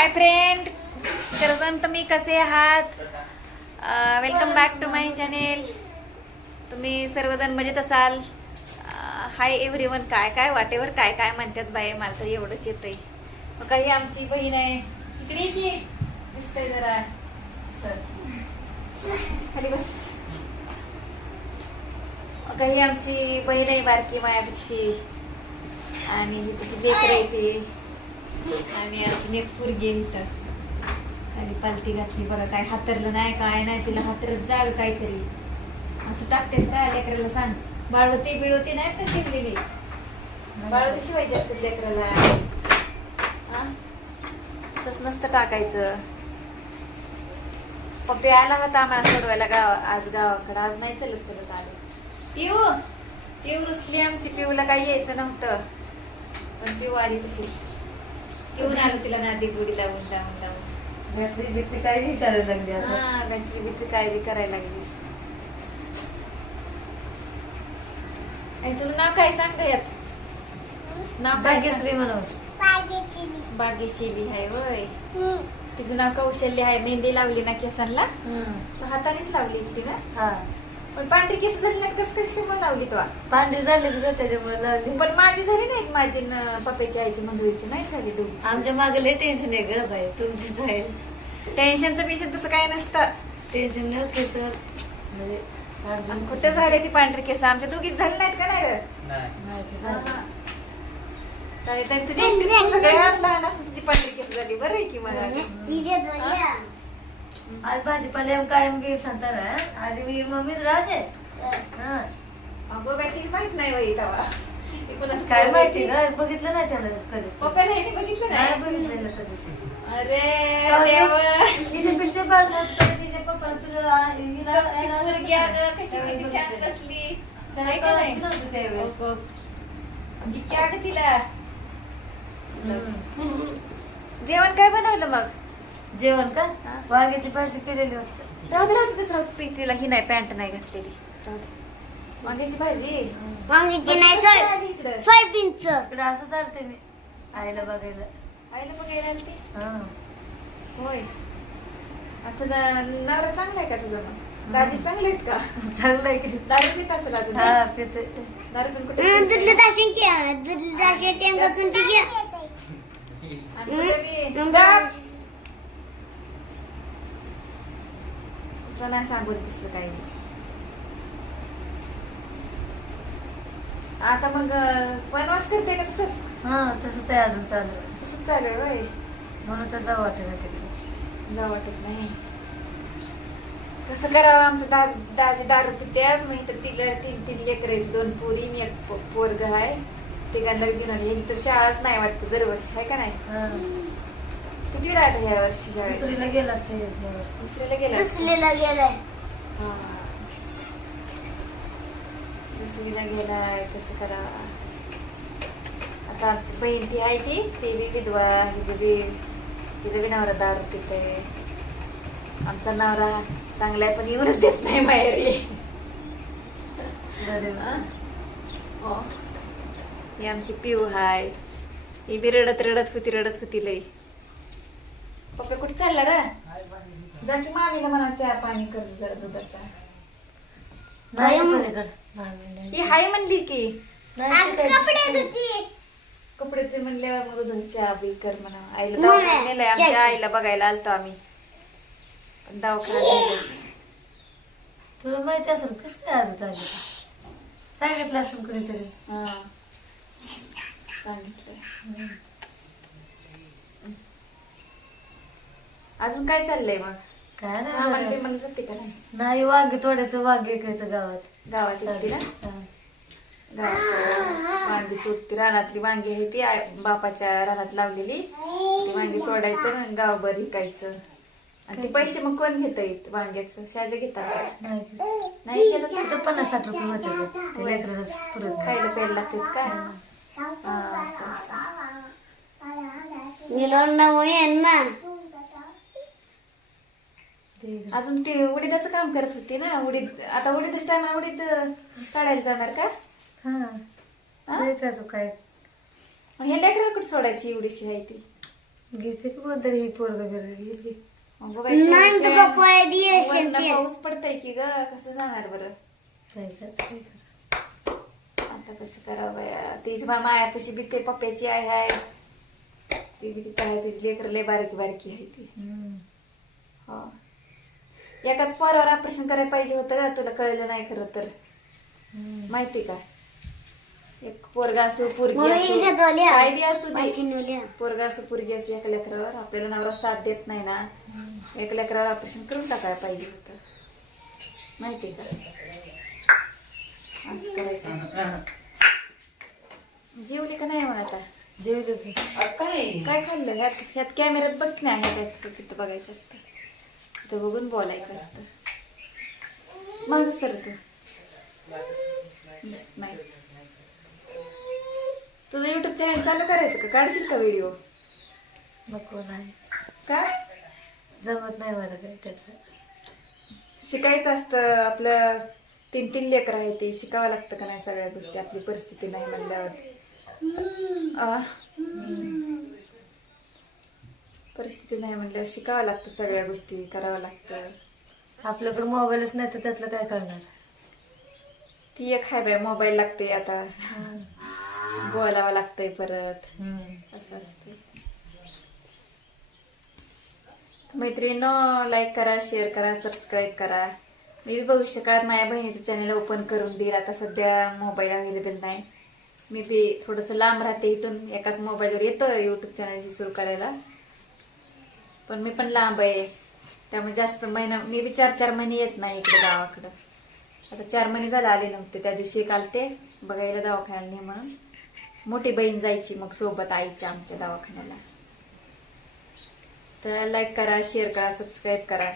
Hi friend. सर्वजण तुम्ही कसे आहात? Welcome back to my channel तुम्ही सर्वजण मजेत असाल? हाय एव्हरी वन काय काय वाटेवर काय काय म्हणतात बाई? मला तर एवढंच येतंय. मग काही आमची बहीण आहे. इकडे की. दिसतंय जरा. खाली बस. मग काही आमची बहीण आहे बारकी मायापेक्षी. आणि तिची लेकर आहे ती. आणि अजून एक पोरगी इथं. खाली पालती घातली. बघा काय हातरलं नाही काय नाही तिला हातरत जाग काहीतरी. असं टाकते काय लेकराला सांग. बाळवती बिळवती नाही का शिकलेली बाळवती शिवायची असते लेकराला. हा? असंच नसतं टाकायचं. पप्पी आला होता आम्हाला सोडवायला गाव आज गावाकडे. आज नाही चलत चलत आले. पिऊ पिऊ रुसली आमची. पिऊला काही यायचं नव्हतं. पण पिऊ आली तशीच. घेऊन आलो तिला नादी गुडी लावून लावून लावून. बॅटरी बिटरी काय विचारायला लागली आता. हा बॅटरी बिटरी काय बी करायला लागली. आणि तुझं नाव काय सांग यात? नाव काय भाग्यश्री म्हणून? बागेशिली आहे वय तिचं नाव कौशल्य आहे मेहंदी लावली ना केसांना? तर हातानेच लावली होती ना? हा. पण पांढरी केस झाली ना कसं काय क्षमा लावली तो पांढरी झाली ग त्याच्यामुळे लावली. पण माझी झाली नाही माझी न पप्याची आईची मंजुळीची नाही झाली दोघी आमच्या मागे लय टेन्शन आहे ग बाई तुमची बाई. टेन्शनचं बिशन तसं काय नसतं. टेन्शन नाही होते सर म्हणजे आणि कुठं झाले ती पांढरी केस? आमच्या दोघीच झाली नाहीत का नाही ग? नाही, ते झालं. चालेल, तर तुझी एकटीच सगळ्यात लहान असून तुझी पांढरी केस झाली. बरं आहे की मला? आज भाजीपाला कायम घे सांगता ना आधी मी मम्मीच राहते. हा. अगो बाकी माहीत नाही बाई तवा एकूणच काय माहिती ग? बघितलं नाही त्याला कधी पप्पाला हे बघितलं नाही? नाही बघितलं ना अरे देवा. तिच्यापेक्षा बांधला तिच्या पप्पा तुला हिला- हिला- मुलगी अगं कशी छान बघितलं. बसली. का नाही? किती अगं तिला. जेवण काय बनवलं मग? जेवण का. वांग्याची भाजी केलेली होती. राहू दे राहू दे राहू तिला. ही नाही पॅन्ट नाही घातलेली. राहू दे. वांग्याची भाजी? वांग्याची नाही सोय? सोयाबीनचं. इकडे असं चालते मी आईला बघायला. आईला बघायला आली ती हा. होय. आता नवरा चांगला आहे का तुझा मग दाजी चांगले आहेत का? चांगलं आहे की. दारू पित असेल अजून हा पिते दारू पण कुठे हं, पिते? आणि कुठे बी- तसं नाही सांगून दिसलं काही. आता मग वनवास करते का तसंच? हा तसंच आहे अजून चालू. तसंच चालू आहे होय? म्हणून तर जाऊ वाटत नाही तिकडे? जाऊ वाटत नाही. कसं करावं आमचं दाज दाजी दारू पित्यात मग इथं तिला तीन तीन लेकर आहेत दोन पोरी आणि एक पो- पोरग आहे. तिघांना घेऊन आली. ह्याची तर शाळाच नाही वाटतं दरवर्षी आहे का नाही? हा. किती वेळा आता ह्या वर्षी दुसरीला गेला असते यावर्षी. दुसरीला गेला दुसरीला गेलाय. हा. दुसरीला गेलाय कसं करा? आता आमची बहीण ती आहे ती ती बी विधवा हिचं बी हिचं बी नवरा दारू पिते आमचा नवरा चांगला आहे पण येऊनच देत नाही माहेरी हा? हो. ही आमची पिऊ हाय. ही बी रडत रडत होती रडत होती लई. पप्पा कुठे चालला रा? जा की मामीला म्हणा चहा पाणी कर जरा दुधाचा. नाही मिनिटं. ही हाय म्हणली की. नाही कपडे धुती. कपडे ते म्हणल्यावर मग दूध चहा बी कर म्हणा. आईला दवाखान्यात नेलंय आमच्या चहा. आईला बघायला आलतो आम्ही. पण दवाखान्यात. तुला माहिती असेल कसं काय आज आली सांगितलं असेल कुणीतरी. हा. अजून काय चाललंय मग? काय नाही ते मला जाते का नाही? नाही वांगे तोडायचं वांगे ऐकायचं गावात. गावात येते ना? हा. गावात वांगी तोडती. रानातली वांगी आहे ती बापाच्या रानात लावलेली. ती वांगी तोडायचं गावभर विकायचं. आणि ते पैसे मग कोण घेत येत वांग्याचं? शाजा घेत असेल नाही कुठं पन्नास साठ रुपये होते. खायला प्यायला लागतात का? हा, असं, असं. ते अजून ती उडीदाचं काम करत होती ना उडीद. आता उडीदच टायमाला उडीद काढायला जाणार का? हा? द्यायचा तो काय? मग हे लेकरं कुठे सोडायची एवढीशी आहे ती घेते की कोणतरी ही पोरग बिरग मग वरनं पाऊस पडतय की ग कसं जाणार बरं? जायचं आता काय. आता कसं करावं बाया तीच बा मायापाशी बी ते पप्प्याची आहे हाय ती बी तिथं आहे तिची लेकर लय बारकी बारकी आहे ती. हम्म. हो. एकाच पोरावर ऑपरेशन करायला पाहिजे होतं का? तुला कळलं नाही खरं तर. माहिती का? एक पोरगा असो पोरगी असो. काय बी असू दे. पोरगा असो पोरगी असो एका लेकरावर आपल्याला नवरा साथ देत नाही ना. एक लेकरावर ऑपरेशन करून टाकायला पाहिजे होतं. माहिती का? असं करायचं. असतं. जेवली का नाही मग आता? जेवले तू काय खाल्लं? ह्यात ह्यात कॅमेऱ्यात बघ ना ह्यात तिथं बघायचं असतं. तिथं बघून बोलायचं असतं. मागच तर तू. नाही. तुझं युट्यूब चॅनल चालू करायचं का? काढशील का व्हिडिओ नको नाही. का? जमत नाही मला काय त्यातलं. शिकायचं असतं आपलं. तीन तीन लेकर आहे ते. शिकावं लागतं का नाही सगळ्या गोष्टी? आपली परिस्थिती नाही म्हणल्यावर. परिस्थिती नाही म्हणल्यावर शिकावं लागतं सगळ्या गोष्टी करावं लागतं. आपल्याकडे मोबाईलच नाही तर त्यातलं काय करणार? ती एक हाय बाय मोबाईल लागते आता. बोलावं लागतंय परत. असं असते मैत्रिणीनं लाईक करा शेअर करा सबस्क्राईब करा. मी बी भविष्य काळात माझ्या बहिणीचं चॅनल ओपन करून देईल. आता सध्या मोबाईल अवेलेबल नाही. मी बी थोडंसं लांब राहते इथून. एकाच मोबाईलवर येतं यूट्यूब चॅनल सुरू करायला. पण मी पण लांब आहे. त्यामुळे जास्त महिना मी बी चार चार महिने येत नाही इकडे गावाकडं. आता चार महिने झाले आले नव्हते त्या दिवशी काल ते बघायला दवाखान्याला नाही म्हणून. मोठी बहीण जायची मग सोबत आईच्या आमच्या दवाखान्याला. तर लाईक करा शेअर करा सबस्क्राईब करा.